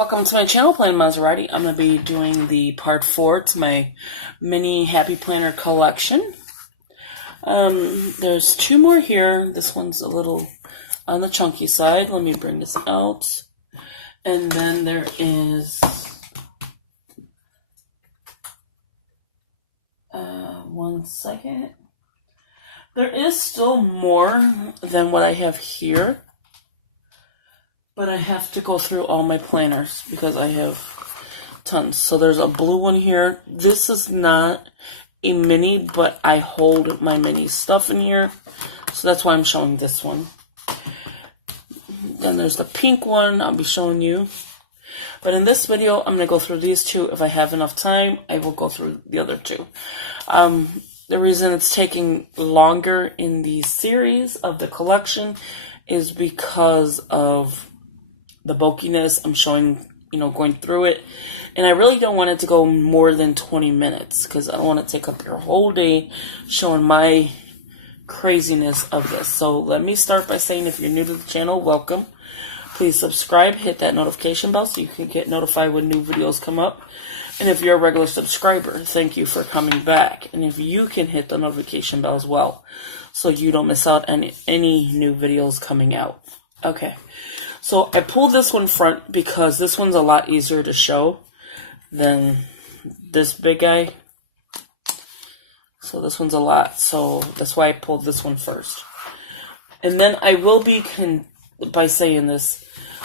Welcome to my channel, Planningwithmonserrate. I'm going to be doing the part 4 to my mini Happy Planner collection. There's 2 more here. This one's a little on the chunky side. Let me bring this out. And then there is 1 second. There is still more than what I have here. But I have to go through all my planners because I have tons. So there's a blue one here. This is not a mini, but I hold my mini stuff in here. So that's why I'm showing this one. Then there's the pink one I'll be showing you. But in this video, I'm going to go through these 2. If I have enough time, I will go through the other 2. The reason it's taking longer in the series of the collection is because of the bulkiness. I'm showing, going through it. And I really don't want it to go more than 20 minutes because I don't want to take up your whole day showing my craziness of this. So let me start by saying, if you're new to the channel, welcome. Please subscribe, hit that notification bell so you can get notified when new videos come up. And if you're a regular subscriber, thank you for coming back. And if you can hit the notification bell as well so you don't miss out on any new videos coming out. Okay. So I pulled this one front because this one's a lot easier to show than this big guy. So this one's a lot. So that's why I pulled this one first. And then I will be, by saying this,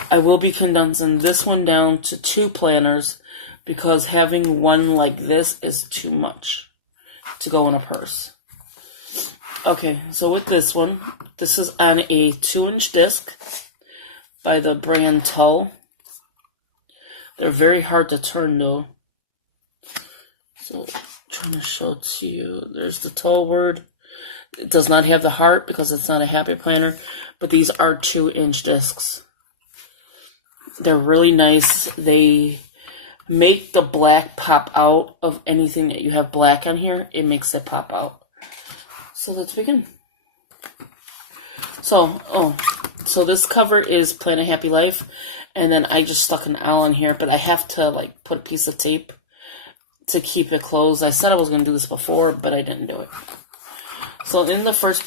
I will be condensing this one down to 2 planners because having one like this is too much to go in a purse. Okay, so with this one, this is on a 2-inch disc by the brand Tull. They're very hard to turn though. So I'm trying to show it to you. There's the Tull word. It does not have the heart because it's not a happy planner, but these are 2-inch discs. They're really nice. They make the black pop out of anything that you have black on here. It makes it pop out. So let's begin. So this cover is Plan a Happy Life, and then I just stuck an owl in here, but I have to put a piece of tape to keep it closed. I said I was going to do this before, but I didn't do it. So in the first,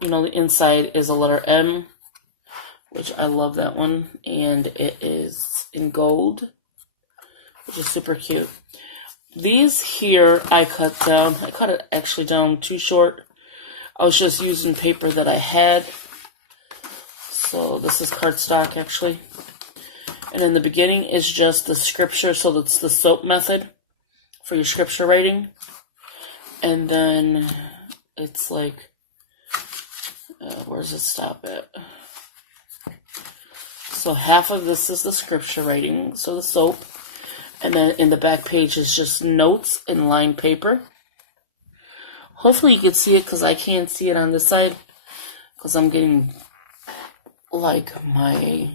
the inside is a letter M, which I love that one, and it is in gold, which is super cute. These here I cut down. I cut it actually down too short. I was just using paper that I had. So this is cardstock actually. And in the beginning is just the scripture, so that's the SOAP method for your scripture writing. And then it's where does it stop at? So half of this is the scripture writing, so the SOAP. And then in the back page is just notes in lined paper. Hopefully you can see it because I can't see it on this side because I'm getting my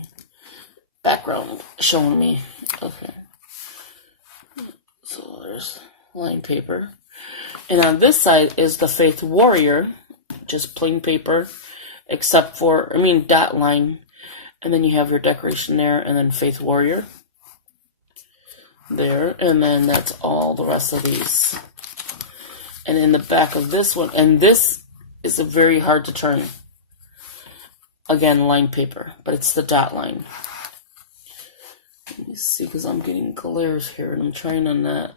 background showing me. Okay. So there's lined paper. And on this side is the Faith Warrior, just plain paper, except for, dot line. And then you have your decoration there, and then Faith Warrior there. And then that's all the rest of these. And in the back of this one, and this is very hard to turn. Again, lined paper, but it's the dot line. Let me see, because I'm getting glares here, and I'm trying on that.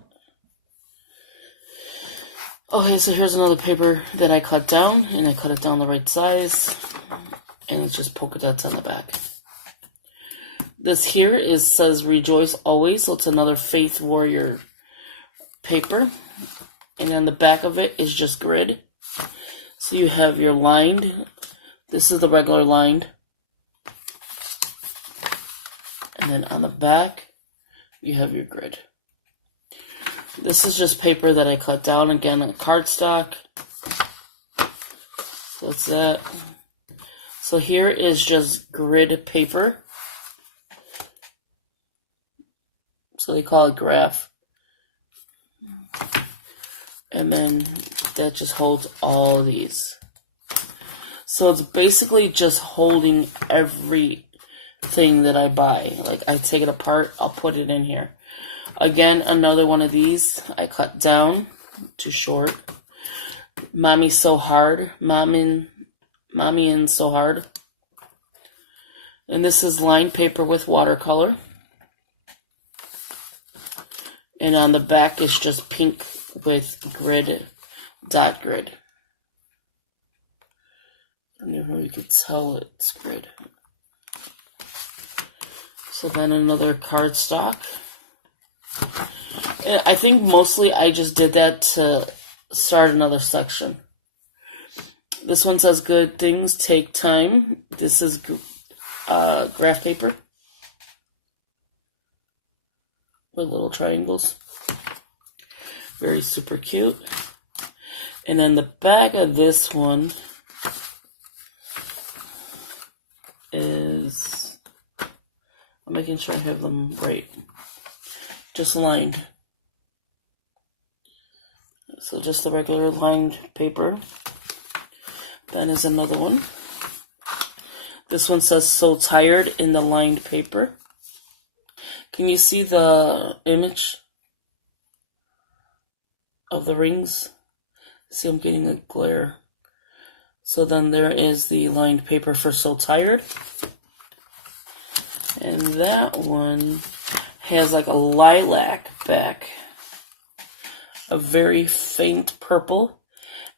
Okay, so here's another paper that I cut down, and I cut it down the right size, and it's just polka dots on the back. This here says Rejoice Always, so it's another Faith Warrior paper. And on the back of it is just grid. So you have your lined. This is the regular lined. And then on the back, you have your grid. This is just paper that I cut down, again, on cardstock. So that's that. So here is just grid paper. So they call it graph. And then that just holds all these. So it's basically just holding every thing that I buy. Like, I take it apart, I'll put it in here. Again, another one of these I cut down, too short. Mommy's So Hard, Mommy and So Hard. And this is lined paper with watercolor. And on the back is just pink with grid, dot grid. I don't even know if you could tell it's grid. So then another cardstock. And I think mostly I just did that to start another section. This one says good things take time. This is graph paper with little triangles. Very super cute. And then the back of this one is, I'm making sure I have them right, just lined. So just the regular lined paper. Then is another one. This one says So Tired in the lined paper. Can you see the image of the rings? See, I'm getting a glare. So then there is the lined paper for So Tired. And that one has like a lilac back. A very faint purple.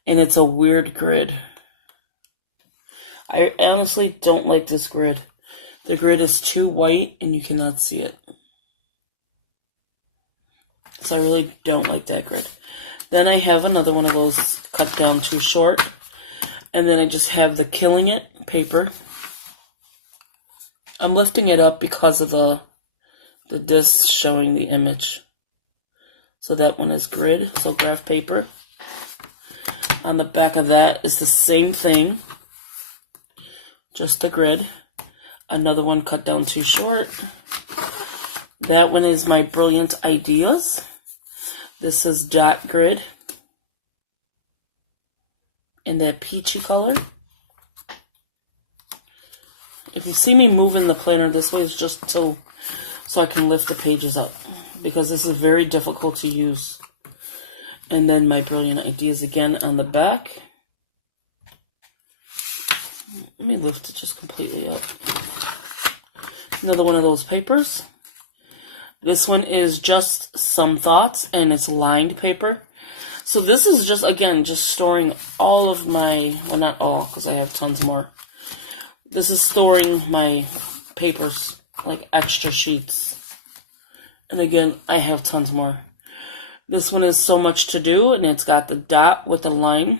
And it's a weird grid. I honestly don't like this grid. The grid is too white and you cannot see it. So I really don't like that grid. Then I have another one of those cut down too short. And then I just have the Killing It paper. I'm lifting it up because of the disc showing the image. So that one is grid, so graph paper. On the back of that is the same thing. Just the grid. Another one cut down too short. That one is my Brilliant Ideas. This is dot grid in that peachy color. If you see me moving the planner this way, it's just so I can lift the pages up, because this is very difficult to use. And then my Brilliant Ideas again on the back. Let me lift it just completely up. Another one of those papers. This one is just Some Thoughts, and it's lined paper. So this is just, again, just storing all of my, well, not all, because I have tons more. This is storing my papers, like extra sheets. And again, I have tons more. This one is So Much to Do, and it's got the dot with the line.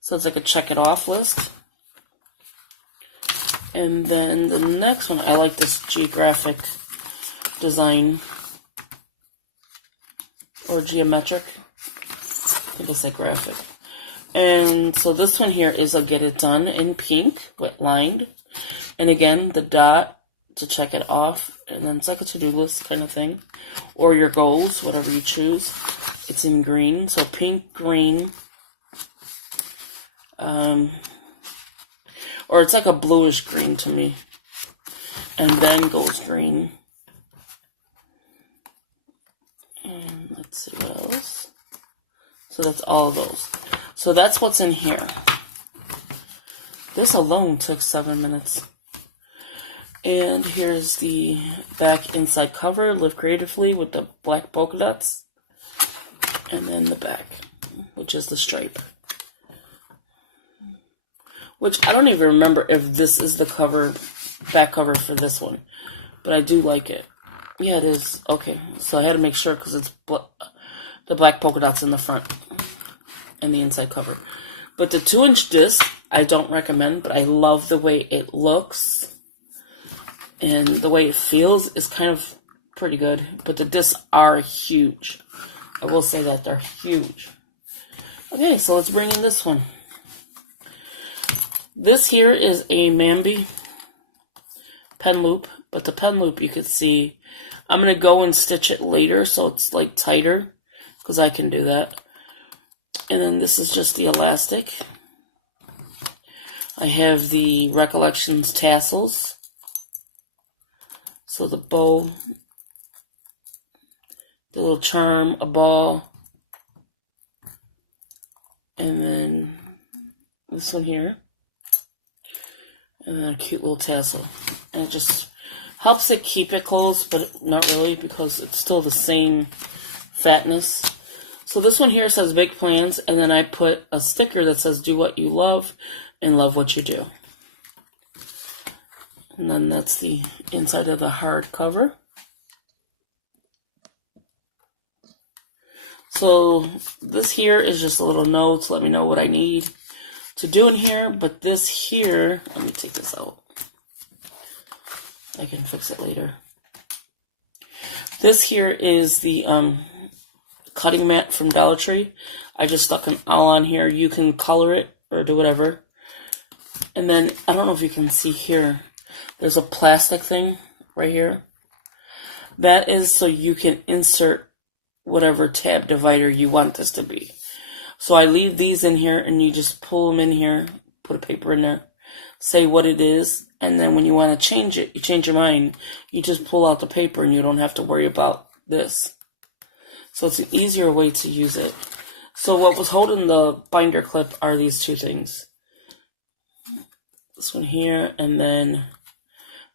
So it's like a check it off list. And then the next one, I like this geographic design, or geometric. I think it's like graphic. And so this one here is a Get It Done in pink, with lined. And again, the dot to check it off. And then it's like a to-do list kind of thing. Or your goals, whatever you choose. It's in green, so pink, green. Or it's like a bluish green to me. And then goes green. And let's see what else. So that's all of those. So that's what's in here. This alone took 7 minutes. And here's the back inside cover. Live Creatively with the black polka dots. And then the back, which is the stripe. Which I don't even remember if this is the cover, back cover for this one. But I do like it. Yeah, it is. Okay, so I had to make sure because it's the black polka dots in the front and the inside cover. But the 2-inch disc, I don't recommend, but I love the way it looks. And the way it feels is kind of pretty good. But the discs are huge. I will say that they're huge. Okay, so let's bring in this one. This here is a Mambi pen loop, but the pen loop you could see, I'm going to go and stitch it later so it's like tighter, because I can do that. And then this is just the elastic. I have the Recollections tassels. So the bow, the little charm, a ball, and then this one here, and then a cute little tassel. And it just helps it keep it closed, but not really, because it's still the same fatness. So this one here says big plans, and then I put a sticker that says do what you love and love what you do. And then that's the inside of the hard cover. So this here is just a little note to let me know what I need to do in here. But this here, let me take this out. I can fix it later. This here is the cutting mat from Dollar Tree. I just stuck an owl on here. You can color it or do whatever. And then, I don't know if you can see here, there's a plastic thing right here. That is so you can insert whatever tab divider you want this to be. So I leave these in here, and you just pull them in here, put a paper in there, say what it is, and then when you want to change it, you change your mind, you just pull out the paper and you don't have to worry about this. So it's an easier way to use it. So what was holding the binder clip are these two things. This one here, and then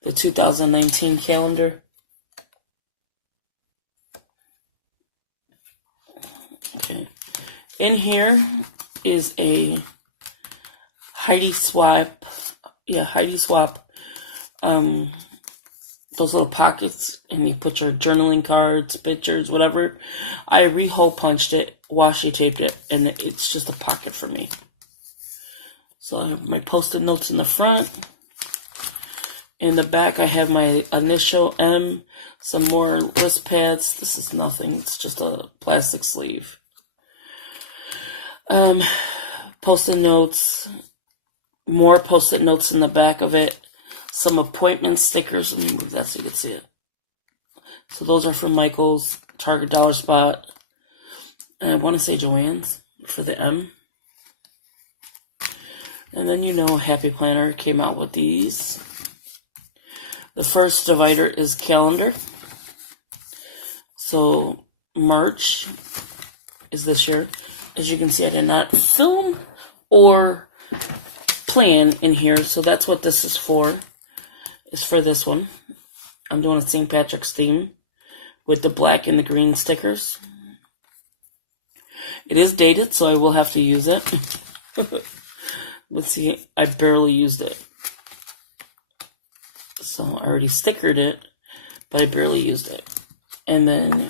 the 2019 calendar. Okay. In here is a Heidi Swap. Yeah, Heidi Swap. Those little pockets, and you put your journaling cards, pictures, whatever. I re-hole punched it, washi taped it, and it's just a pocket for me. So I have my post-it notes in the front. In the back, I have my initial M, some more list pads. This is nothing. It's just a plastic sleeve. Post-it notes. More post-it notes in the back of it. Some appointment stickers. Let me move that so you can see it. So those are from Michael's, Target, Dollar Spot. And I want to say Joann's for the M. And then Happy Planner came out with these. The first divider is calendar. So March is this year. As you can see, I did not film or plan in here. So that's what this is for. It's for this one. I'm doing a St. Patrick's theme with the black and the green stickers. It is dated, so I will have to use it. Let's see, I barely used it. So I already stickered it, but I barely used it. And then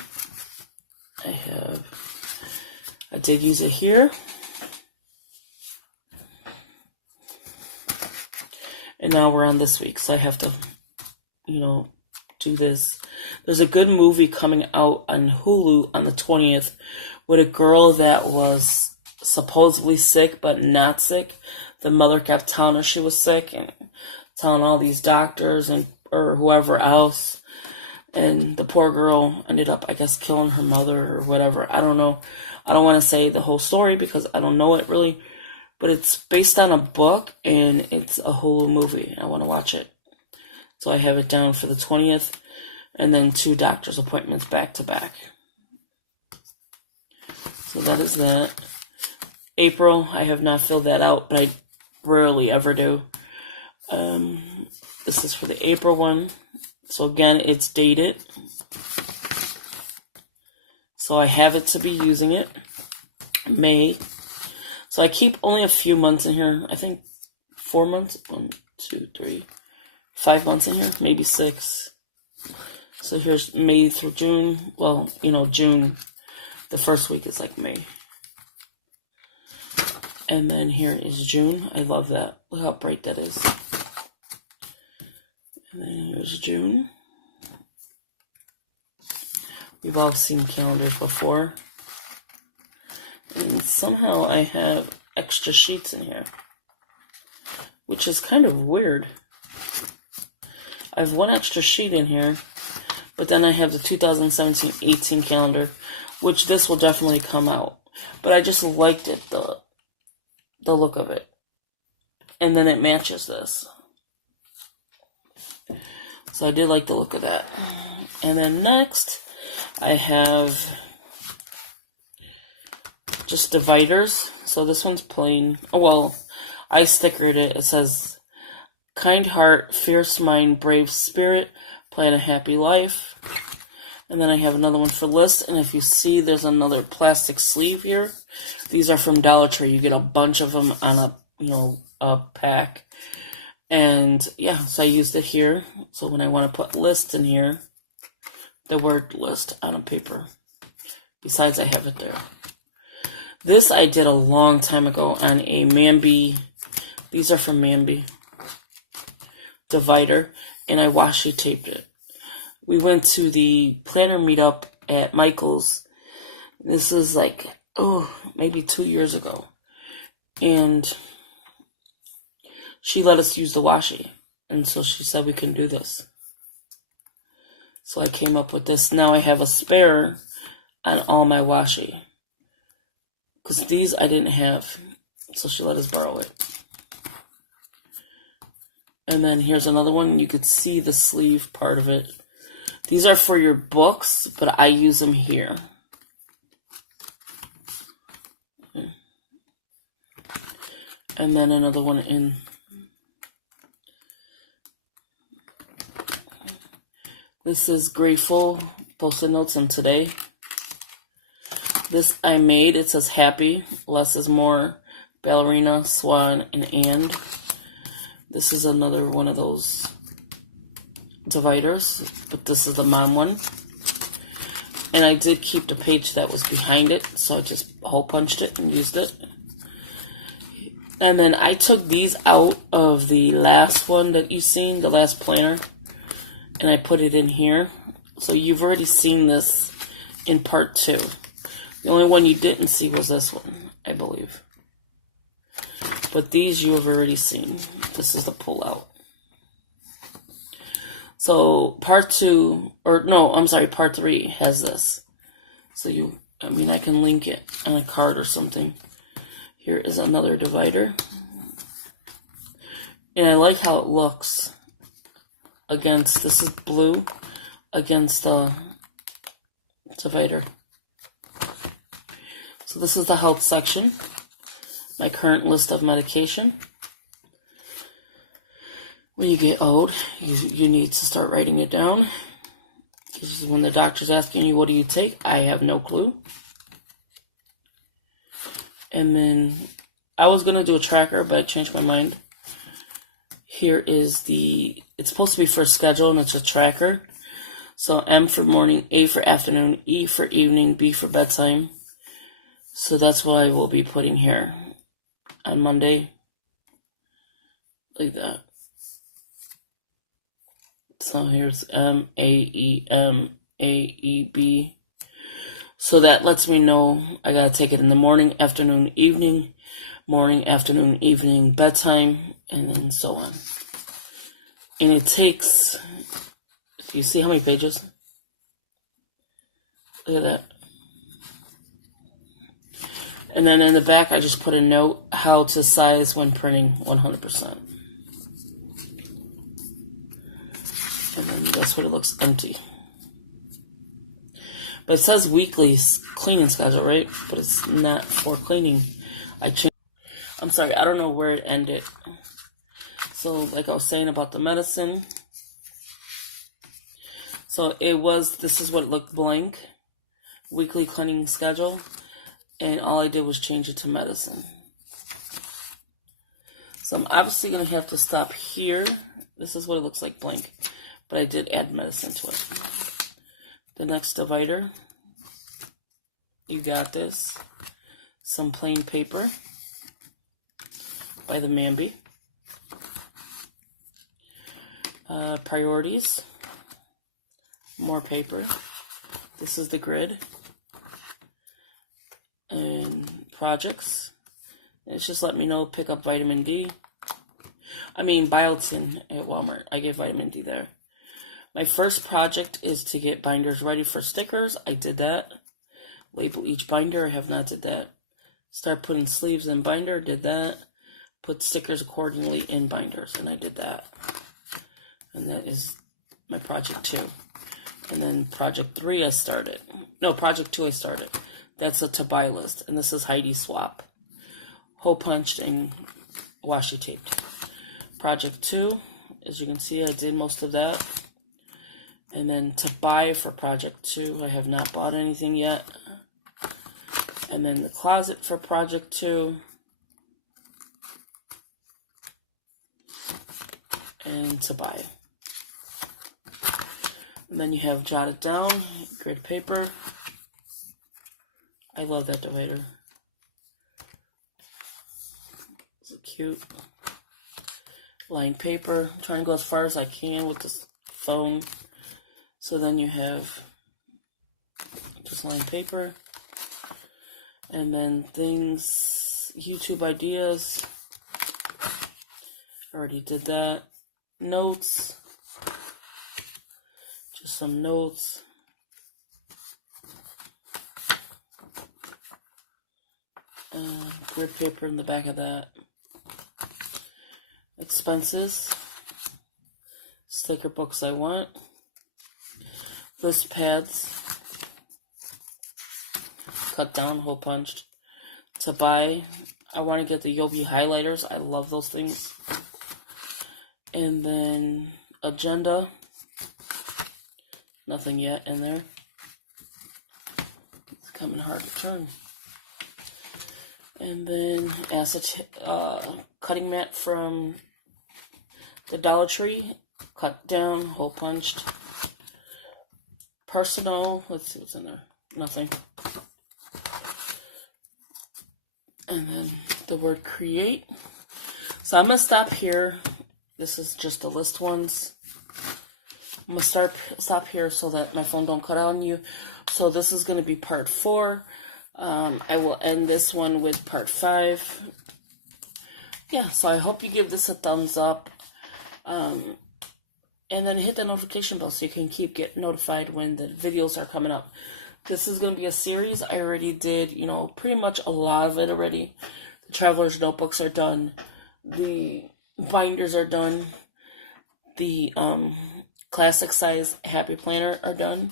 I did use it here. And now we're on this week, so I have to, do this. There's a good movie coming out on Hulu on the 20th with a girl that was supposedly sick, but not sick. The mother kept telling her she was sick and telling all these doctors or whoever else. And the poor girl ended up, I guess, killing her mother or whatever. I don't know. I don't want to say the whole story because I don't know it really. But it's based on a book, and it's a Hulu movie. I want to watch it. So I have it down for the 20th, and then 2 doctor's appointments back to back. So that is that. April, I have not filled that out, but I rarely ever do. This is for the April one. So again, it's dated. So I have it to be using it. May. So I keep only a few months in here. I think 4 months. 1, 2, 3, 5 months in here. Maybe 6. So here's May through June. Well, June. The first week is like May. And then here is June. I love that. Look how bright that is. And then here's June. We've all seen calendars before. And somehow I have extra sheets in here, which is kind of weird. I have 1 extra sheet in here, but then I have the 2017-18 calendar, which this will definitely come out. But I just liked it, the look of it. And then it matches this. So I did like the look of that. And then next, I have just dividers. So this one's plain. Oh, well, I stickered it. It says, kind heart, fierce mind, brave spirit, plan a happy life. And then I have another one for list. And if you see, there's another plastic sleeve here. These are from Dollar Tree. You get a bunch of them on a pack. And yeah, so I used it here. So when I want to put list in here, the word list on a paper. Besides, I have it there. This I did a long time ago on a Mambi. These are from Mambi. Divider. And I washi taped it. We went to the planner meetup at Michael's. This is like, maybe 2 years ago. And she let us use the washi. And so she said we can do this. So I came up with this. Now I have a spare on all my washi. Because these I didn't have. So she let us borrow it. And then here's another one. You could see the sleeve part of it. These are for your books, but I use them here. And then another one in. This is Grateful Post-it notes on today. This I made. It says happy, less is more, ballerina, swan, and. This is another one of those dividers, but this is the mom one. And I did keep the page that was behind it, so I just hole punched it and used it. And then I took these out of the last one that you've seen, the last planner, and I put it in here. So you've already seen this in part 2. The only one you didn't see was this one, I believe. But these you have already seen. This is the pull out. So part 3 has this. So I can link it on a card or something. Here is another divider. And I like how it looks against, this is blue, against the divider. So this is the health section. My current list of medication. When you get old, you need to start writing it down. Because when the doctor's asking you, what do you take? I have no clue. And then I was going to do a tracker, but I changed my mind. Here is it's supposed to be for schedule, and it's a tracker. So M for morning, A for afternoon, E for evening, B for bedtime. So that's what I will be putting here on Monday. Like that. So here's M, A, E, M, A, E, B. So that lets me know I gotta take it in the morning, afternoon, evening, morning, afternoon, evening, bedtime, and then so on. And it takes, do you see how many pages? Look at that. And then in the back, I just put a note, how to size when printing 100%. And then that's what it looks empty. But it says weekly cleaning schedule, right? But it's not for cleaning. I'm sorry, I don't know where it ended. So like I was saying about the medicine. So this is what it looked blank. Weekly cleaning schedule. And all I did was change it to medicine. So I'm obviously going to have to stop here. This is what it looks like blank. But I did add medicine to it. The next divider. You got this. Some plain paper. By the Mambi. Priorities. More paper. This is the grid. And projects. And it's just let me know, pick up vitamin D. Biotin at Walmart. I get vitamin D there. My first project is to get binders ready for stickers. I did that. Label each binder. I have not did that. Start putting sleeves in binder. Did that. Put stickers accordingly in binders. And I did that. And that is my project 2. And then project 3 I started. No, project 2 I started. That's a to buy list. And this is Heidi Swap. Hole punched and washi taped. Project 2, as you can see, I did most of that. And then to buy for project 2, I have not bought anything yet. And then the closet for project 2. And to buy. And then you have jotted down, grid paper. I love that divider. It's cute. Lined paper. I'm trying to go as far as I can with this phone. So then you have just lined paper. And then things, YouTube ideas. Already did that. Notes. Just some notes. Grid paper in the back of that. Expenses. Sticker books I want. List pads. Cut down, hole punched. To buy, I want to get the Yobi highlighters. I love those things. And then agenda. Nothing yet in there. It's coming hard to turn. And then cutting mat from the Dollar Tree. Cut down, hole punched. Personal. Let's see what's in there. Nothing. And then the word create. So I'm going to stop here. This is just the list ones. I'm going to stop here so that my phone don't cut out on you. So this is going to be part 4. I will end this one with part 5. Yeah, so I hope you give this a thumbs up. And then hit the notification bell so you can get notified when the videos are coming up. This is going to be a series. I already did, pretty much a lot of it already. The Traveler's Notebooks are done. The binders are done. The classic size Happy Planner are done.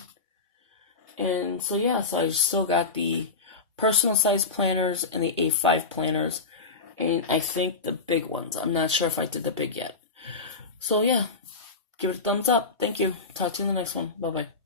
And so yeah, so I still got the personal size planners and the A5 planners. And I think the big ones. I'm not sure if I did the big yet. So yeah, give it a thumbs up. Thank you. Talk to you in the next one. Bye-bye.